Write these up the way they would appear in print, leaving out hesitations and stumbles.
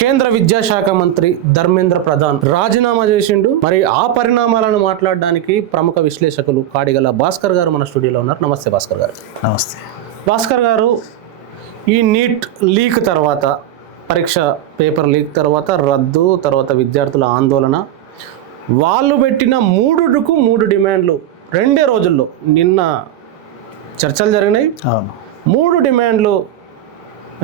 కేంద్ర విద్యాశాఖ మంత్రి ధర్మేంద్ర ప్రధాన్ రాజీనామా చేసిండు. మరి ఆ పరిణామాలను మాట్లాడడానికి ప్రముఖ విశ్లేషకులు కాడిగల భాస్కర్ గారు మన స్టూడియోలో ఉన్నారు. నమస్తే భాస్కర్ గారు. నమస్తే భాస్కర్ గారు, ఈ నీట్ లీక్ తర్వాత, పరీక్ష పేపర్ లీక్ తర్వాత రద్దు, తర్వాత విద్యార్థుల ఆందోళన, వాళ్ళు పెట్టిన 3 డిమాండ్లు 2 రోజుల్లో నిన్న చర్చలు జరిగినాయి. అవును, 3 డిమాండ్లు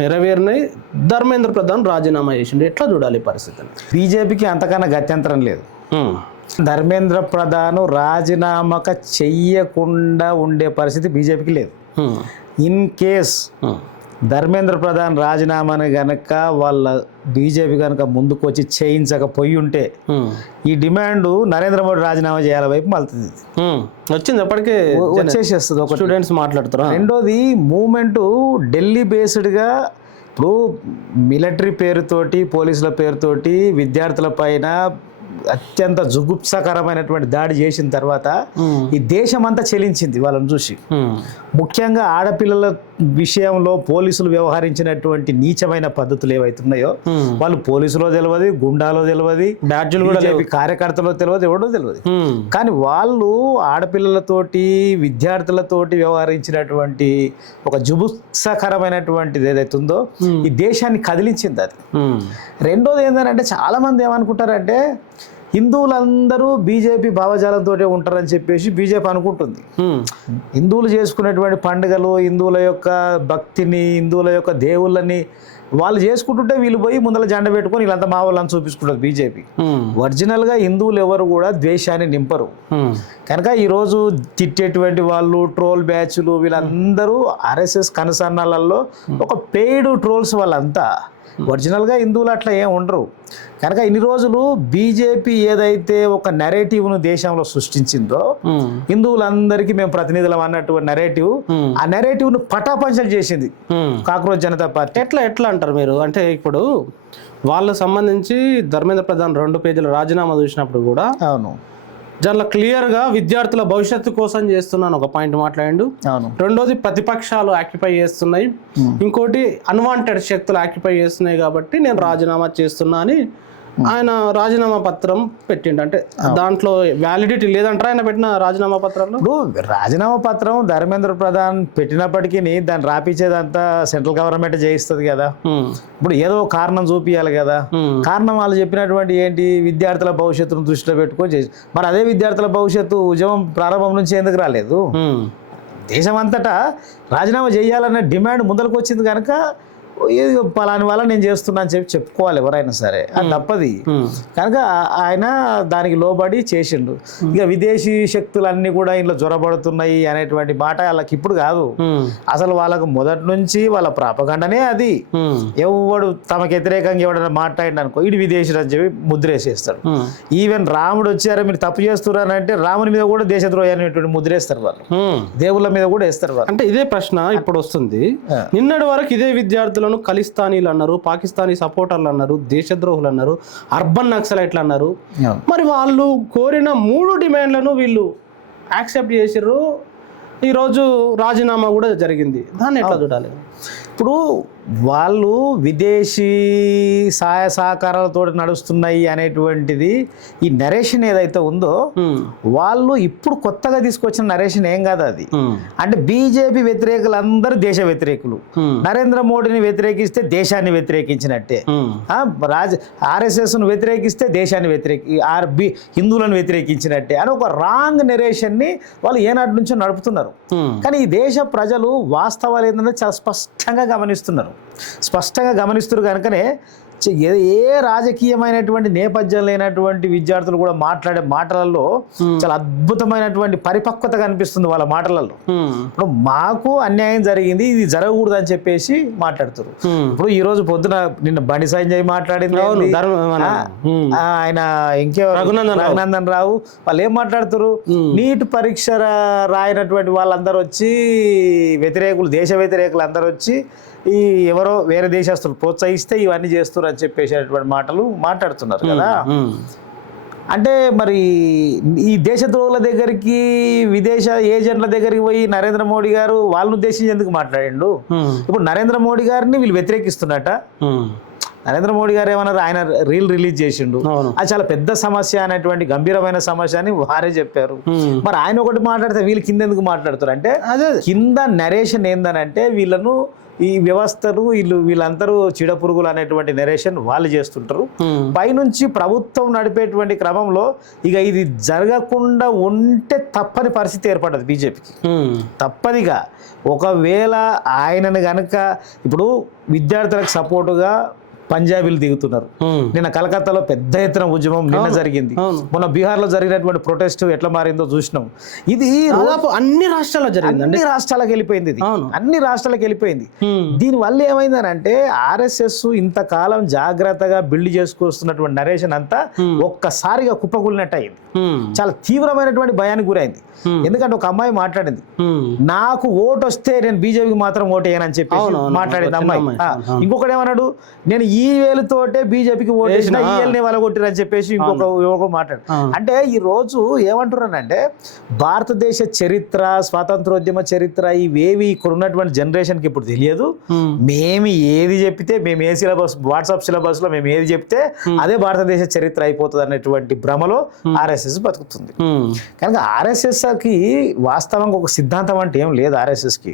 నెరవేరినాయి. ధర్మేంద్ర ప్రధాన్ రాజీనామా చేసిండు. ఎట్లా చూడాలి పరిస్థితిని? బీజేపీకి అంతకన్నా గత్యంతరం లేదు. ధర్మేంద్ర ప్రధాన్ రాజీనామాక చెయ్యకుండా ఉండే పరిస్థితి బీజేపీకి లేదు. ఇన్ కేస్ ధర్మేంద్ర ప్రధాన్ రాజీనామాని గనక వాళ్ళ బీజేపీ కనుక ముందుకు వచ్చి చేయించకపోయి ఉంటే ఈ డిమాండ్ నరేంద్ర మోడీ రాజీనామా చేయాల వైపు మళ్తుంది. వచ్చింది, అప్పటికే వచ్చేసేస్తుంది. ఒక స్టూడెంట్స్ మాట్లాడుతారు. రెండోది, మూమెంట్ ఢిల్లీ బేస్డ్గా ఇప్పుడు మిలిటరీ పేరుతోటి, పోలీసుల పేరుతోటి విద్యార్థుల పైన అత్యంత జుగుప్సకరమైనటువంటి దాడి చేసిన తర్వాత ఈ దేశం అంతా చెలించింది వాళ్ళని చూసి. ముఖ్యంగా ఆడపిల్లల విషయంలో పోలీసులు వ్యవహరించినటువంటి నీచమైన పద్ధతులు ఏవైతున్నాయో, వాళ్ళు పోలీసులో తెలియదు, గుండాలో తెలియదు, బ్యాడ్జీలు కూడా కార్యకర్తలో తెలియదు, ఎవడో తెలియదు. కానీ వాళ్ళు ఆడపిల్లలతోటి విద్యార్థులతోటి వ్యవహరించినటువంటి ఒక జుగుప్సకరమైనటువంటిది ఏదైతుందో ఈ దేశాన్ని కదిలించింది అది. రెండోది ఏంటంటే, చాలా మంది ఏమనుకుంటారంటే హిందువులందరూ బీజేపీ భావజాలంతో ఉంటారని చెప్పేసి బీజేపీ అనుకుంటుంది. హిందువులు చేసుకునేటువంటి పండుగలు, హిందువుల యొక్క భక్తిని, హిందువుల యొక్క దేవుళ్ళని వాళ్ళు చేసుకుంటుంటే వీళ్ళు పోయి ముందర జెండా పెట్టుకొని వీళ్ళంతా మా వాళ్ళని చూపించుకుంటారు బీజేపీ. ఒరిజినల్గా హిందువులు ఎవరు కూడా ద్వేషాన్ని నింపరు. కనుక ఈరోజు తిట్టేటువంటి వాళ్ళు, ట్రోల్ బ్యాచ్లు, వీళ్ళందరూ ఆర్ఎస్ఎస్ కనసన్నాలలో ఒక పెయిడ్ ట్రోల్స్ వాళ్ళంతా. ఒరిజినల్గా హిందువులు అట్లా ఏం ఉండరు. కనుక ఇన్ని రోజులు బీజేపీ ఏదైతే ఒక నెరేటివ్ను దేశంలో సృష్టించిందో, హిందువులందరికీ మేము ప్రతినిధులం అన్నటువంటి నెరేటివ్, ఆ నెరేటివ్ను పటాపంచలు చేసింది కాక్రోచ్ జనతా పార్టీ. ఎట్లా అంటారు మీరు? అంటే ఇప్పుడు వాళ్ళకు సంబంధించి ధర్మేంద్ర ప్రధాన్ 2 పేజీల రాజీనామా చూసినప్పుడు కూడా అవును, దాంట్లో క్లియర్గా విద్యార్థుల భవిష్యత్తు కోసం చేస్తున్నాను ఒక పాయింట్ మాట్లాడిండు. అవును. రెండోది, ప్రతిపక్షాలు ఆక్యుపై చేస్తున్నాయి, ఇంకోటి అన్వాంటెడ్ శక్తులు ఆక్యుపై చేస్తున్నాయి కాబట్టి నేను రాజీనామా చేస్తున్నా అని ఆయన రాజీనామా పత్రం పెట్టిండు. అంటే దాంట్లో వ్యాలిడిటీ లేదంటారా ఆయన పెట్టిన రాజీనామా పత్రంలో? ఇప్పుడు రాజీనామా పత్రం ధర్మేంద్ర ప్రధాన్ పెట్టినప్పటికీ దాన్ని రాపించేదంతా సెంట్రల్ గవర్నమెంట్ చేయిస్తుంది కదా. ఇప్పుడు ఏదో కారణం చూపించాలి కదా. కారణం వాళ్ళు చెప్పినటువంటి ఏంటి, విద్యార్థుల భవిష్యత్తును దృష్టిలో పెట్టుకొని చేసి, మరి అదే విద్యార్థుల భవిష్యత్తు ఉద్యమం ప్రారంభం నుంచి ఎందుకు రాలేదు? దేశం అంతటా రాజీనామా చేయాలనే డిమాండ్ ముందరకు వచ్చింది కనుక పలాని వల్ల నేను చేస్తున్నా అని చెప్పుకోవాలి ఎవరైనా సరే, అది తప్పది. కనుక ఆయన దానికి లోబడి చేసిండు. ఇక విదేశీ శక్తులన్నీ కూడా ఇంట్లో జ్వరపడుతున్నాయి అనేటువంటి మాట వాళ్ళకి ఇప్పుడు కాదు, అసలు వాళ్ళకు మొదటి నుంచి వాళ్ళ ప్రాపగండనే అది. ఎవడు తమకు వ్యతిరేకంగా ఎవడన్నా మాట్లాడిన అనుకో, ఇటు విదేశీయుడు అని చెప్పి ముద్రేసేస్తాడు. ఈవెన్ రాముడు వచ్చారా మీరు తప్పు చేస్తున్నారంటే రాముని మీద కూడా దేశద్రోహి అనేటువంటి ముద్రేస్తారు వాళ్ళు, దేవుళ్ళ మీద కూడా వేస్తారు వాళ్ళు. అంటే ఇదే ప్రశ్న ఇప్పుడు వస్తుంది. నిన్నటి వరకు ఇదే విద్యార్థులు ఖలిస్తానీలు అన్నారు, పాకిస్తానీ సపోర్టర్లు అన్నారు, దేశద్రోహులు అన్నారు, అర్బన్ నక్సలైట్లు అన్నారు. మరి వాళ్ళు కోరిన 3 డిమాండ్లను వీళ్ళు యాక్సెప్ట్ చేసిర్రు. ఈరోజు రాజీనామా కూడా జరిగింది. దాన్ని ఎట్లా చూడాలి? ఇప్పుడు వాళ్ళు విదేశీ సహాయ సహకారాలతో నడుస్తున్నాయి అనేటువంటిది ఈ నరేషన్ ఏదైతే ఉందో, వాళ్ళు ఇప్పుడు కొత్తగా తీసుకొచ్చిన నరేషన్ ఏం కాదు అది. అంటే బీజేపీ వ్యతిరేకులు అందరూ దేశ వ్యతిరేకులు, నరేంద్ర మోడీని వ్యతిరేకిస్తే దేశాన్ని వ్యతిరేకించినట్టే, ఆర్ఎస్ఎస్ను వ్యతిరేకిస్తే దేశాన్ని హిందువులను వ్యతిరేకించినట్టే అని ఒక రాంగ్ నెరేషన్ని వాళ్ళు ఏనాటి నుంచో నడుపుతున్నారు. కానీ ఈ దేశ ప్రజలు వాస్తవాలు ఏంటంటే చాలా స్పష్టంగా గమనిస్తున్నారు కనుకనే ఏ రాజకీయమైనటువంటి నేపథ్యం లేనటువంటి విద్యార్థులు కూడా మాట్లాడే మాటలలో చాలా అద్భుతమైనటువంటి పరిపక్వత కనిపిస్తుంది వాళ్ళ మాటలలో. ఇప్పుడు మాకు అన్యాయం జరిగింది, ఇది జరగకూడదు అని చెప్పేసి మాట్లాడుతారు. ఇప్పుడు ఈ రోజు పొద్దున నిన్న బండి సంజయ్ మాట్లాడింది, ఆయన ఇంకెవరు రఘునందన్ రావు, వాళ్ళు ఏం మాట్లాడుతారు, నీట్ పరీక్ష రాయనటువంటి వాళ్ళందరూ వచ్చి వ్యతిరేకులు, దేశ వ్యతిరేకులు అందరూ వచ్చి ఈ ఎవరో వేరే దేశస్తులు ప్రోత్సహిస్తే ఇవన్నీ చేస్తున్నారు అని చెప్పేసేటువంటి మాటలు మాట్లాడుతున్నారు కదా. అంటే మరి ఈ దేశద్రోహుల దగ్గరికి, విదేశ ఏజెంట్ల దగ్గరికి పోయి నరేంద్ర మోడీ గారు వాళ్ళని ఉద్దేశించి ఎందుకు మాట్లాడిండు? ఇప్పుడు నరేంద్ర మోడీ గారిని వీళ్ళు వ్యతిరేకిస్తున్నట్ట. నరేంద్ర మోడీ గారు ఏమన్నారు, ఆయన రీల్ రిలీజ్ చేసిండు, అవును. అది చాలా పెద్ద సమస్య అనేటువంటి గంభీరమైన సమస్య అని వారే చెప్పారు. మరి ఆయన ఒకటి మాట్లాడితే వీళ్ళు కింద ఎందుకు మాట్లాడుతారు అంటే, అదే కింద నరేషన్ ఏందనంటే వీళ్ళను ఈ వ్యవస్థలు వీళ్ళందరూ చీడపురుగులు అనేటువంటి నరేషన్ వాళ్ళు చేస్తుంటారు. పైనుంచి ప్రభుత్వం నడిపేటువంటి క్రమంలో ఇక ఇది జరగకుండా ఉంటే తప్పని పరిస్థితి ఏర్పడ్డది బీజేపీకి. తప్పనిగా ఒకవేళ ఆయనను గనక ఇప్పుడు విద్యార్థులకు సపోర్టుగా పంజాబీలు దిగుతున్నారు. నిన్న కలకత్తాలో పెద్ద ఎత్తున ఉద్యమం నిన్న జరిగింది. మొన్న బీహార్లో జరిగినటువంటి ప్రొటెస్ట్ ఎట్లా మారిందో చూసినాం. ఇది అన్ని రాష్ట్రాల్లో జరిగింది, అన్ని రాష్ట్రాలకు వెళ్ళిపోయింది, ఇది అన్ని రాష్ట్రాలకు వెళ్ళిపోయింది. దీని వల్ల ఏమైందనంటే ఆర్ఎస్ఎస్ ఇంతకాలం జాగ్రత్తగా బిల్డ్ చేసుకొస్తున్నటువంటి నరేషన్ అంతా ఒక్కసారిగా కుప్పకూలినట్టు అయింది. చాలా తీవ్రమైనటువంటి భయానికి గురైంది. ఎందుకంటే ఒక అమ్మాయి మాట్లాడింది, నాకు ఓటు వస్తే నేను బీజేపీకి మాత్రం ఓటు వేయనని చెప్పి మాట్లాడింది అమ్మాయి. ఇంకొకటి ఏమన్నాడు, నేను ఈ వేలుతోటే బీజేపీకి ఓటు వేసిన, ఈ వేలుని వలగొట్టిరని చెప్పేసి ఇంకొక మాట్లాడు. అంటే ఈ రోజు ఏమంటున్నానంటే భారతదేశ చరిత్ర, స్వాతంత్రోద్యమ చరిత్ర ఇవేవి ఇక్కడ ఉన్నటువంటి జనరేషన్ కి ఇప్పుడు తెలియదు. మేము ఏది చెప్తే, మేము ఏ సిలబస్ వాట్సాప్ సిలబస్ లో మేము ఏది చెప్తే అదే భారతదేశ చరిత్ర అయిపోతుంది అనేటువంటి భ్రమలో ఆర్ఎస్ఎస్ బతుకుతుంది. కనుక ఆర్ఎస్ఎస్ కి వాస్తవంగా ఒక సిద్ధాంతం అంటే ఏం లేదు ఆర్ఎస్ఎస్ కి.